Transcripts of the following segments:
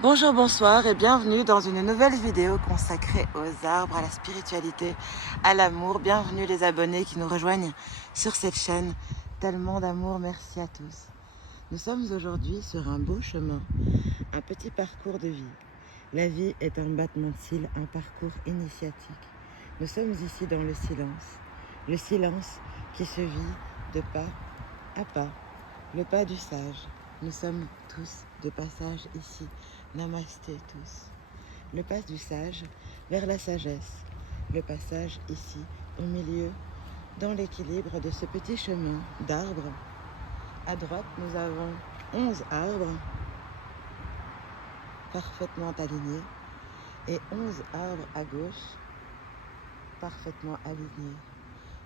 Bonjour, bonsoir et bienvenue dans une nouvelle vidéo consacrée aux arbres, à la spiritualité, à l'amour. Bienvenue les abonnés qui nous rejoignent sur cette chaîne. Tellement d'amour, merci à tous. Nous sommes aujourd'hui sur un beau chemin, un petit parcours de vie. La vie est un battement de cils, un parcours initiatique. Nous sommes ici dans le silence qui se vit de pas à pas, le pas du sage. Nous sommes tous de passage ici. Namasté tous. Le pas du sage vers la sagesse. Le passage ici, au milieu, dans l'équilibre de ce petit chemin d'arbres. À droite, nous avons 11 arbres parfaitement alignés et 11 arbres à gauche parfaitement alignés.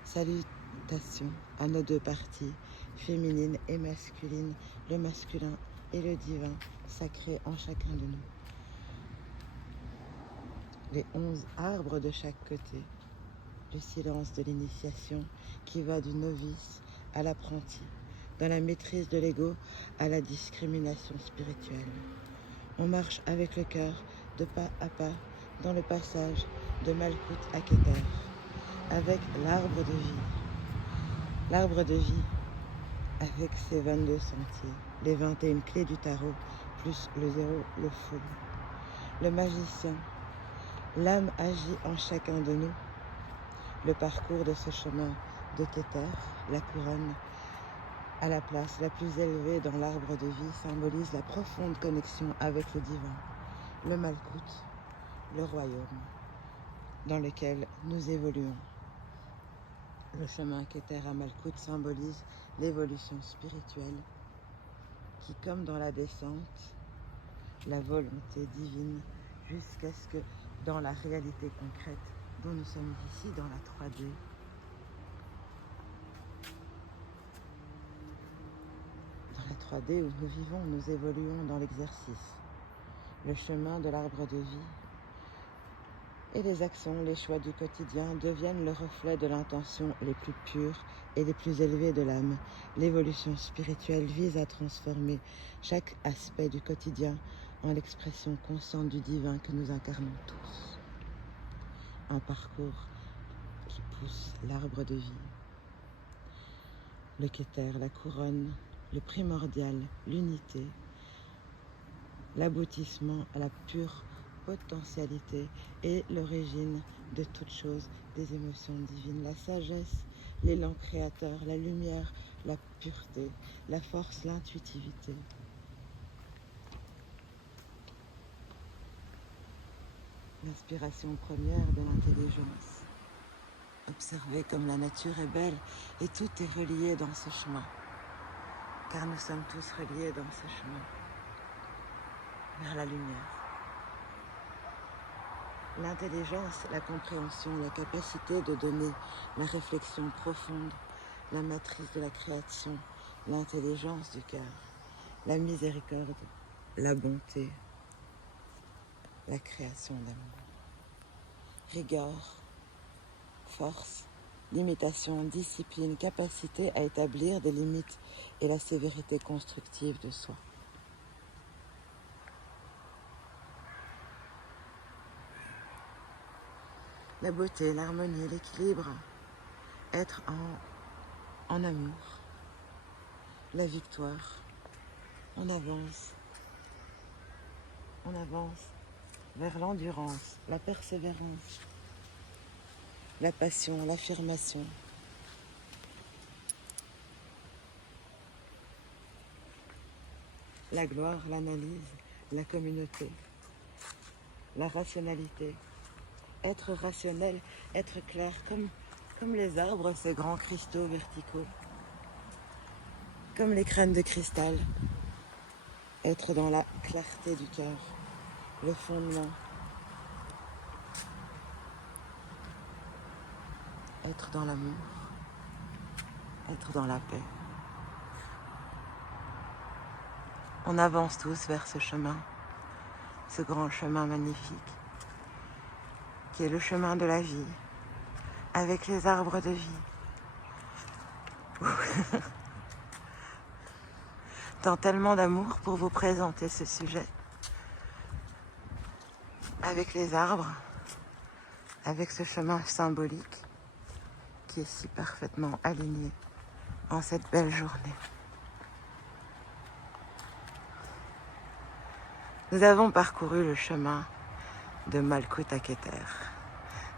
Salutations à nos deux parties, féminine et masculine, le masculin et le divin sacré en chacun de nous. Les 11 arbres de chaque côté, le silence de l'initiation qui va du novice à l'apprenti, dans la maîtrise de l'ego à la discrimination spirituelle. On marche avec le cœur de pas à pas dans le passage de Malkout à Keter, avec l'arbre de vie. L'arbre de vie avec ses 22 sentiers, les 21 clés du tarot, plus le 0, le fou. Le magicien, l'âme agit en chacun de nous. Le parcours de ce chemin de Keter, la couronne, à la place la plus élevée dans l'arbre de vie, symbolise la profonde connexion avec le divin, le Malkout, le royaume dans lequel nous évoluons. Le chemin Keter à Malkout symbolise l'évolution spirituelle qui, comme dans la descente, la volonté divine, jusqu'à ce que dans la réalité concrète dont nous sommes ici dans la 3D, dans la 3D où nous vivons, nous évoluons dans l'exercice, le chemin de l'arbre de vie, et les actions, les choix du quotidien deviennent le reflet de l'intention les plus pures et les plus élevées de l'âme. L'évolution spirituelle vise à transformer chaque aspect du quotidien en l'expression consciente du divin que nous incarnons tous. Un parcours qui pousse l'arbre de vie, le Keter, la couronne, le primordial, l'unité, l'aboutissement à la pure potentialité et l'origine de toute chose, des émotions divines, la sagesse, l'élan créateur, la lumière, la pureté, la force, l'intuitivité. L'inspiration première de l'intelligence. Observez comme la nature est belle et tout est relié dans ce chemin, car nous sommes tous reliés dans ce chemin vers la lumière. L'intelligence, la compréhension, la capacité de donner la réflexion profonde, la matrice de la création, l'intelligence du cœur, la miséricorde, la bonté, la création d'amour. Rigueur, force, limitation, discipline, capacité à établir des limites et la sévérité constructive de soi. La beauté, l'harmonie, l'équilibre, être en amour, la victoire. On avance vers l'endurance, la persévérance, la passion, l'affirmation. La gloire, l'analyse, la communauté, la rationalité. Être rationnel, être clair, comme les arbres, ces grands cristaux verticaux, comme les crânes de cristal. Être dans la clarté du cœur, le fondement. Être dans l'amour, être dans la paix. On avance tous vers ce chemin, ce grand chemin magnifique, qui est le chemin de la vie, avec les arbres de vie. Tant tellement d'amour pour vous présenter ce sujet. avec les arbres, avec ce chemin symbolique qui est si parfaitement aligné en cette belle journée. Nous avons parcouru le chemin de Malkuth Keter.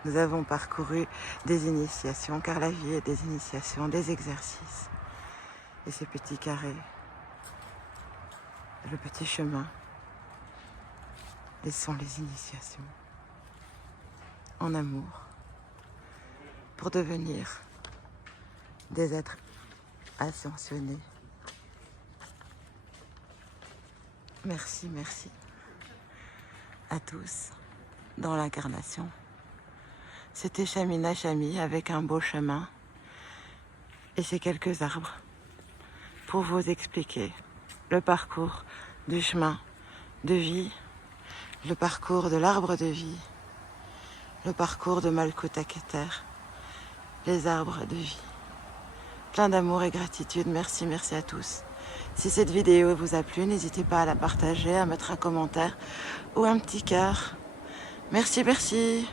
Nous avons parcouru des initiations, car la vie est des initiations, des exercices. Et ces petits carrés, le petit chemin, sont les initiations en amour pour devenir des êtres ascensionnés. Merci, merci à tous dans l'incarnation. C'était Shamina Shami avec un beau chemin et ces quelques arbres pour vous expliquer le parcours du chemin de vie, le parcours de l'arbre de vie, le parcours de Malkuth Keter, les arbres de vie. Plein d'amour et gratitude, merci, merci à tous. Si cette vidéo vous a plu, n'hésitez pas à la partager, à mettre un commentaire ou un petit cœur. Merci, merci.